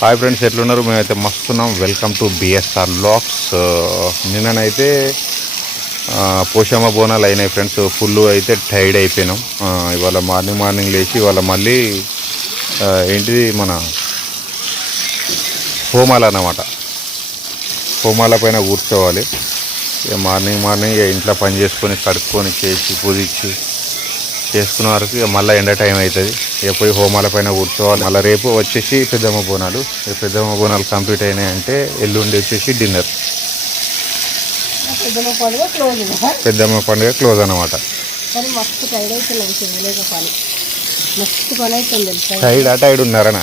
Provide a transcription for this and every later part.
Hi friends, ఎట్లున్నారు? మేమైతే మస్తున్నాం. Welcome to BSR vlogs. నిన్ననైతే పోషమ్మ బోనాలు అయినాయి ఫ్రెండ్స్. ఫుల్ అయితే టైర్డ్ అయిపోయినాం. ఇవాళ మార్నింగ్ లేచి ఇవాళ మళ్ళీ ఏంటిది మన హోమాలు అన్నమాట. హోమాల పైన కూర్చోవాలి. ఇక మార్నింగ్ ఇంట్లో పని చేసుకొని కడుక్కొని చేసి పూజించి చేసుకున్న వరకు ఇక మళ్ళీ ఎండ టైం అవుతుంది. ఇక పోయి హోమాల పైన కూర్చోవాలి. మళ్ళీ రేపు వచ్చేసి పెద్దమ్మ బోనాలు. పెద్దమ్మ బోనాలు కంప్లీట్ అయినాయంటే ఎల్లుండి వచ్చేసి డిన్నర్. పెద్దమ్మ పండుగ క్లోజ్ అన్నమాట. టైడ్ ఉన్నారనా?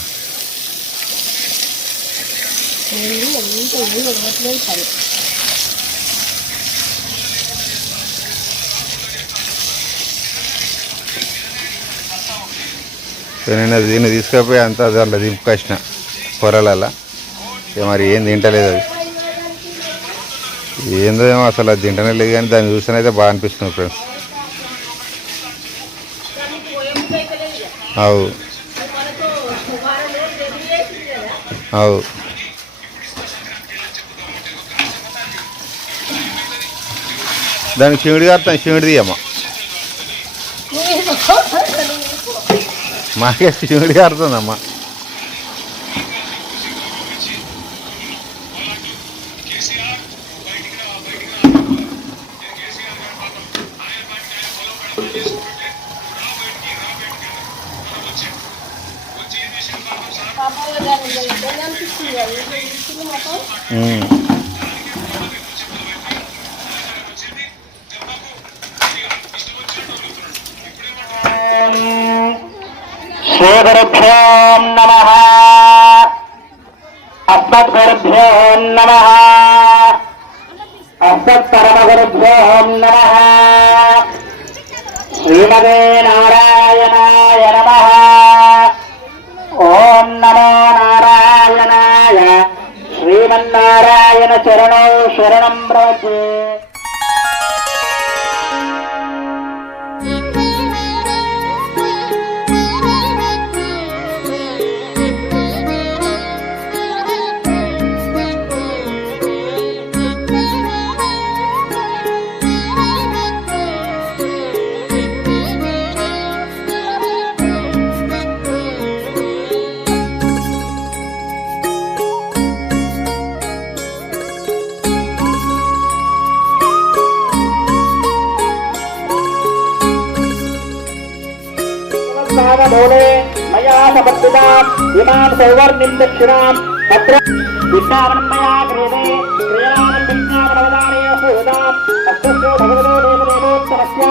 నేను దీన్ని తీసుకపోయి అంతా దాంట్లో దింపుకొచ్చిన పొరలల్లా. ఇక మరి ఏం తింటలేదు అది. ఏందో ఏమో అసలు అది తింటనే లేదు, కానీ దాన్ని చూస్తేనైతే బాగా అనిపిస్తుంది ఫ్రెండ్స్. అవు అవు దానికి శివుడి గారుతాను, శివుడి తీయమ్మా. మాకే శివుడి గారుతుందమ్మా. శ్రీగురుభ్యో నమః. అస్మద్గురుభ్యో నమః. అస్మత్పరమగురుభ్యో నమః. శ్రీమతే నారాయణాయ నమః. ఓం నమో నారాయణాయ. శ్రీమన్నారాయణ చరణౌ శరణం ప్రవచే. మూలే మయా సమర్పితాం ఇమాం సౌవర్ణిం దక్షిణాం తత్ర విష్ణావనం మయా క్రియతే క్రియానం విష్ణావనవదానే సూదాం అస్తస్య భగవతో దేవదేవోత్తరస్య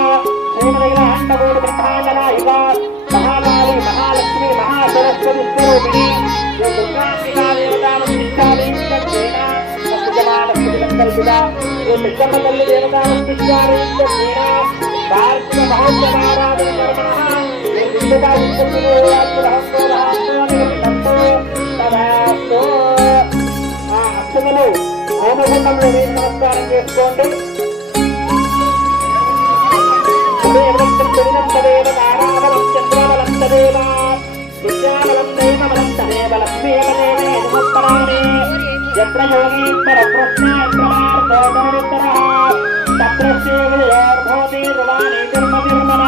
శ్రీమదైలాండకోటి బ్రహ్మాండనాయిక మహాకాళి మహాలక్ష్మి మహాసరస్వతి స్వరూపిణి దుర్గాంబికా దేవతామస్తిష్టాదీశ్వరేణ సత్యమానస్తిలంకల్పిత కృష్ణమల్లి దేవతామస్తిష్టాదీశ్వరేణ కార్తీక మహోత్సవారాధన కర్మణః అక్షతలు హోమగుండంలో వేసి నమస్కారం చేసుకోండి. తదేవ నారాబలం చంద్రబలం తదేవ విద్యాబలం దైవబలం తదేవ లక్ష్మీబలేనమస్కరామి. యత్ర యోగీశ్వర ప్రశ్నార్థమార్థోదరుత్తరః తత్ర శ్రీగురుయోర్భవతి రువాణి నిర్మతిర్మణ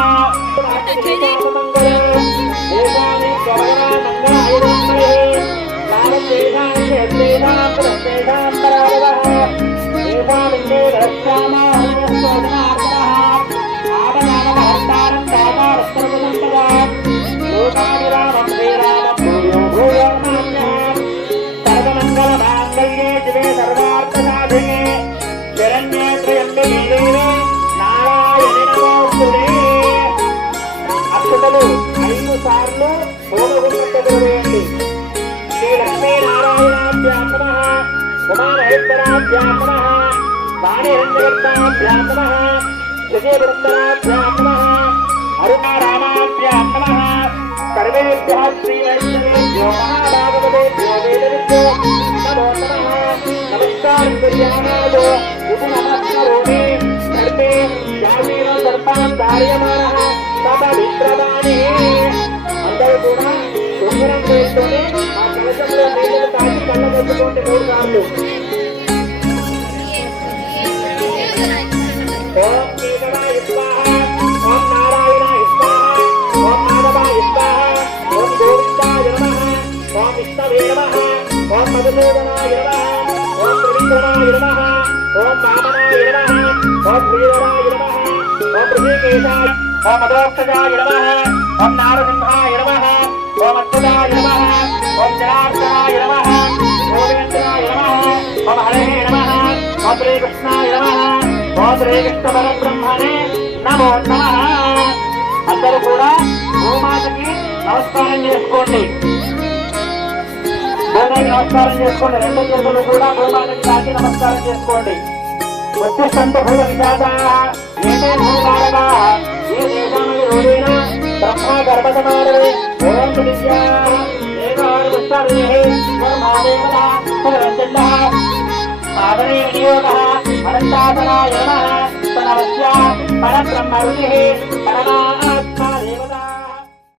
అక్షతలు 5 సార్లు హోమగుండంలో వేయండి. శ్రీ లక్ష్మీనారాయణాభ్యాం నమః. ఉమామహేశ్వరాభ్యాం నమః. వాణిరంజగత్తాభ్యాం నమః. శశివృందరాభ్యాం నమః. అరుణారామాభ్యాం నమః. సర్వేభ్యః శ్రీవైష్ణవేభ్యో మహాభాగవతేభ్యో వేదవిద్యో నమో నమః. నమస్కారం కుర్యామాదో ఇది నమస్కరోమి. సర్వే జామీనం సర్పాన్ ధార్యమానః పవిత్రవాణి. అందరూ కూడా ఉంగరం వేసుకొని ఆ కలశంలో నీళ్ళు కళ్ళ పెట్టుకోండి 3 సార్లు. ఓం కేశవాయ స్వాహ, ఓం నారాయణాయ స్వాహ, ఓం మాధవాయ స్వాహ, ఓం గోవిందాయ నమః, ఓం విష్ణవే నమః, ఓం మధుసూదనాయ నమః, ఓం త్రివిక్రమాయ నమః, ఓం వామనాయ నమః, ఓం శ్రీధరాయ నమః, ఓం ఋషికేశాయ, ఓం మధోక్షజాయ నమః, ఓం నారసింహాయ నమః, ఓం అచ్యుతాయ నమః, ఓం జనార్దనాయ నమః, ఓం వేంకటాయ నమః, ఓం హరే నమః, ఓం శ్రీకృష్ణాయ నమః, ఓం శ్రీకృష్ణ పరబ్రహ్మణే నమో నమః. అందరూ కూడా గోమాతకి నమస్కారం చేసుకోండి. గోమాతకి నమస్కారం చేసుకోండి. 2 చేతులు కూడా గోమాతకి తాకి నమస్కారం చేసుకోండి. ఉత్తిష్టంత భూత విశాఖాః ఏతే భూభారకాః ఏ దేశాని రోడేన బ్రహ్మ గర్భసమారే ఓం విద్యాః ఏకాని పుష్పరేః ధర్మాదేవతా పురంజల్లః ఆదరే వినియోగః అనంతాసనాయ నమః తనవస్య పరబ్రహ్మ రుచిః పరమాత్మ